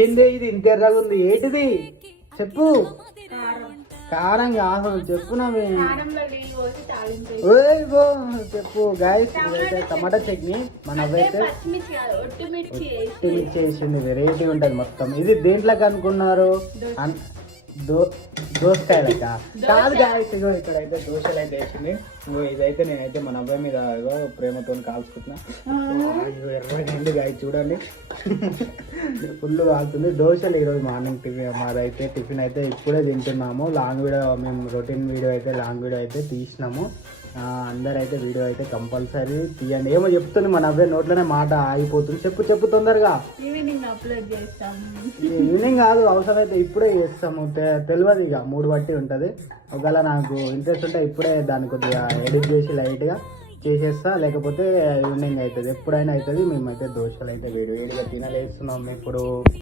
ఏంది ఇది ఇంత ఎర్రగా ఉంది? ఏంటిది చెప్పు. కారం కాదు చెప్పు. చెప్పు గాయస్, ఇదైతే టమాటా చట్నీ. మన అవ్వైతే మిర్చి వేసింది, వెరైటీ ఉంటది మొత్తం. ఇది దేంట్లోకి అనుకున్నారు? దోసకాయలక కాదు గాయస్. ఇగో ఇక్కడైతే దోశలు అయితే వేసింది. ఇంకో ఇదైతే నేనైతే మన అబ్బాయి మీద ప్రేమతో కాల్చుకుంటున్నా. ఎర్రగండి గాయ చూడండి, ఫుల్ కాలుతుంది. దోశలు ఈరోజు మార్నింగ్ మాదైతే టిఫిన్ అయితే ఇప్పుడే తింటున్నాము. లాంగ్ వీడియో, మేము రొటీన్ వీడియో అయితే లాంగ్ వీడియో అయితే తీసినాము. అందరైతే వీడియో అయితే కంపల్సరీ తీయండి. ఏమో చెప్తుంది మన అబ్బాయి నోట్లోనే మాట ఆగిపోతుంది. చెప్పు తొందరగా. ఈవినింగ్ అప్లోడ్ చేస్తాం. ఈవినింగ్ కాదు, అవసరం అయితే ఇప్పుడే చేస్తాము. తెలియదు ఇక, మూడు బట్టి ఉంటుంది. ఒకవేళ నాకు ఇంట్రెస్ట్ ఉంటే ఇప్పుడే దాన్ని కొద్దిగా ఎడిట్ చేసి లైట్గా చేసేస్తా, లేకపోతే ఈవినింగ్ అవుతుంది. ఎప్పుడైనా అవుతుంది. మేమైతే దోశలు అయితే వేడిగా తినలేస్తున్నాం ఇప్పుడు.